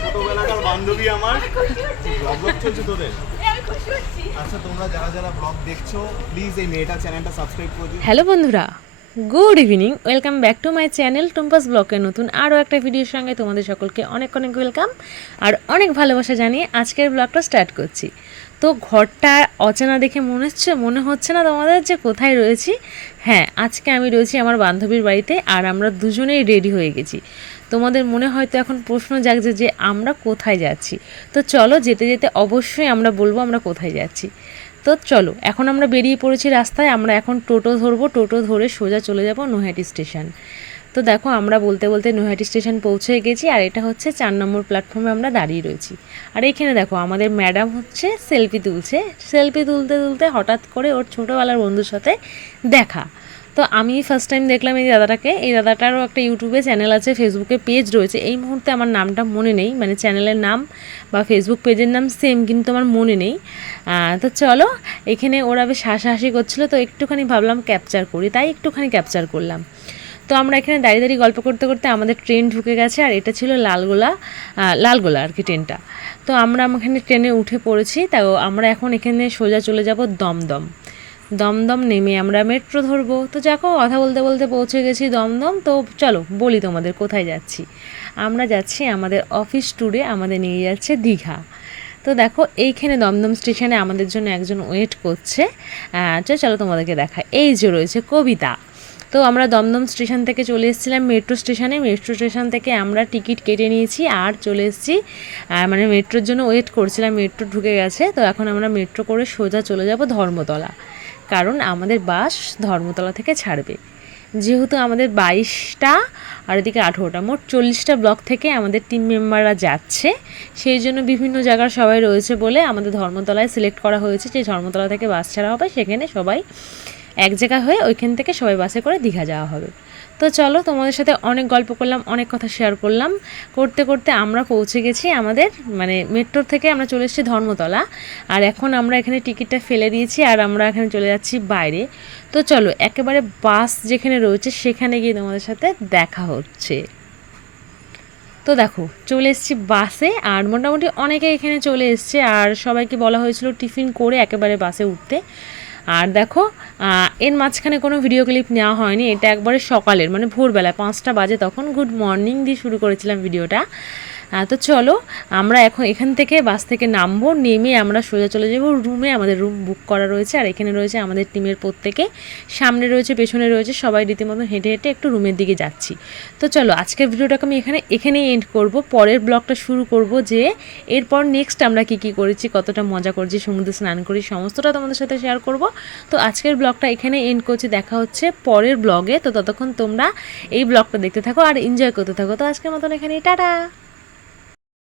ছোটবেলাকার বান্ধবী আমার ব্লগ চলছে তোদের। আচ্ছা তোমরা যারা যারা ব্লগ দেখছো প্লিজ এই মেয়েটা চ্যানেলটা সাবস্ক্রাইব করে দিও। হ্যালো বন্ধুরা, good evening, welcome back to my channel Tumpa's ব্লগের নতুন আরও একটা ভিডিওর সঙ্গে তোমাদের সকলকে অনেক অনেক ওয়েলকাম আর অনেক ভালোবাসা জানিয়ে আজকের ব্লগটা স্টার্ট করছি। তো ঘরটা অচেনা দেখে মনে হচ্ছে না তোমাদের যে কোথায় রয়েছি? হ্যাঁ, আজকে আমি রয়েছি আমার বান্ধবীর বাড়িতে আর আমরা দুজনেই রেডি হয়ে গেছি। তোমাদের মনে হয়তো এখন প্রশ্ন জাগছে যে আমরা কোথায় যাচ্ছি। তো চলো, যেতে যেতে অবশ্যই আমরা বলবো আমরা কোথায় যাচ্ছি। তো চলো, এখন আমরা বেরিয়ে পড়েছি রাস্তায়। আমরা এখন টোটো ধরবো, টোটো ধরে সোজা চলে যাব নৈহাটি স্টেশন। তো দেখো, আমরা বলতে বলতে নৈহাটি স্টেশন পৌঁছে গেছি আর এটা হচ্ছে 4 নম্বর প্ল্যাটফর্মে আমরা দাঁড়িয়ে রয়েছি। আর এইখানে দেখো আমাদের ম্যাডাম হচ্ছে সেলফি তুলছে। সেলফি তুলতে তুলতে হঠাৎ করে ওর ছোটোবেলার বন্ধুর সাথে দেখা। তো আমি ফার্স্ট টাইম দেখলাম এই দাদাটাকে। এই দাদাটারও একটা ইউটিউবে চ্যানেল আছে, ফেসবুকে পেজ রয়েছে। এই মুহূর্তে আমার নামটা মনে নেই, মানে চ্যানেলের নাম বা ফেসবুক পেজের নাম সেম, কিন্তু আমার মনে নেই। তো চলো, এখানে ওরা বেশ হাসাহাসি করছিলো, তো একটুখানি ভাবলাম ক্যাপচার করি, তাই একটুখানি ক্যাপচার করলাম। তো আমরা এখানে দাঁড়িয়ে দাঁড়িয়ে গল্প করতে করতে আমাদের ট্রেন ঢুকে গেছে আর এটা ছিল লালগোলা আর কি ট্রেনটা। তো আমরা এখানে ট্রেনে উঠে পড়েছি। তাও আমরা এখন এখানে সোজা চলে যাব দমদম। দমদম নেমে আমরা মেট্রো ধরবো। তো দেখো, কথা বলতে বলতে পৌঁছে গেছি দমদম। তো চলো বলি তোমাদের কোথায় যাচ্ছি। আমরা যাচ্ছি আমাদের অফিস ট্যুরে, আমাদের নিয়ে যাচ্ছে দীঘা। তো দেখো, এইখানে দমদম স্টেশনে আমাদের জন্য একজন ওয়েট করছে। চলো তোমাদেরকে দেখা। এই যে রয়েছে কবিতা। তো আমরা দমদম স্টেশন থেকে চলে এসেছিলাম মেট্রো স্টেশনে। মেট্রো স্টেশন থেকে আমরা টিকিট কেটে নিয়েছি আর চলে এসেছি, মানে মেট্রোর জন্য ওয়েট করছিলাম। মেট্রো ঢুকে গেছে, তো এখন আমরা মেট্রো করে সোজা চলে যাব ধর্মতলা, কারণ আমাদের বাস ধর্মতলা থেকে ছাড়বে। যেহেতু আমাদের 22টা আর এদিকে 18টা, মোট 40টা ব্লক থেকে আমাদের টিম মেম্বাররা যাচ্ছে, সেই জন্য বিভিন্ন জায়গার সবাই রয়েছে বলে আমাদের ধর্মতলায় সিলেক্ট করা হয়েছে যে ধর্মতলা থেকে বাস ছাড়া হবে, সেখানে সবাই এক জায়গা হয়ে ওইখান থেকে সবাই বাসে করে দীঘা যাওয়া হবে। তো চলো, তোমাদের সাথে অনেক গল্প করলাম, অনেক কথা শেয়ার করলাম। করতে করতে আমরা পৌঁছে গেছি আমাদের, মানে মেট্রোর থেকে আমরা চলে এসেছি ধর্মতলা। আর এখন আমরা এখানে টিকিটটা ফেলে দিয়েছি আর আমরা এখানে চলে যাচ্ছি বাইরে। তো চলো, একেবারে বাস যেখানে রয়েছে সেখানে গিয়ে তোমাদের সাথে দেখা হচ্ছে। তো দেখো, চলে এসেছি বাসে আর মোটামুটি অনেকে এখানে চলে এসছে আর সবাইকে বলা হয়েছিল টিফিন করে একেবারে বাসে উঠতে। আর দেখো, এর মাঝখানে কোনো ভিডিও ক্লিপ নেওয়া হয়নি। এটা একবারে সকালের, মানে ভোরবেলায় 5টা বাজে, তখন গুড মর্নিং দিয়ে শুরু করেছিলাম ভিডিওটা। তো চলো, আমরা এখন এখান থেকে বাস থেকে নামবো, নেমে আমরা সোজা চলে যাব রুমে। আমাদের রুম বুক করা রয়েছে আর এখানে রয়েছে আমাদের টিমের প্রত্যেকে, সামনে রয়েছে পেছনে রয়েছে, সবাই রীতিমতো হেঁটে হেঁটে একটু রুমের দিকে যাচ্ছি। তো চলো, আজকের ভিডিওটাকে আমি এখানেই এন্ড করব। পরের ব্লগটা শুরু করব যে এরপর নেক্সট আমরা কী করেছি, কতটা মজা করছি, সমুদ্রে স্নান করি, সমস্তটা তোমাদের সাথে শেয়ার করব। তো আজকের ব্লগটা এখানে এন্ড করছি, দেখা হচ্ছে পরের ব্লগে। তো ততক্ষণ তোমরা এই ব্লগটা দেখতে থাকো আর এনজয় করতে থাকো। তো আজকের মতন এখানেই টাটা।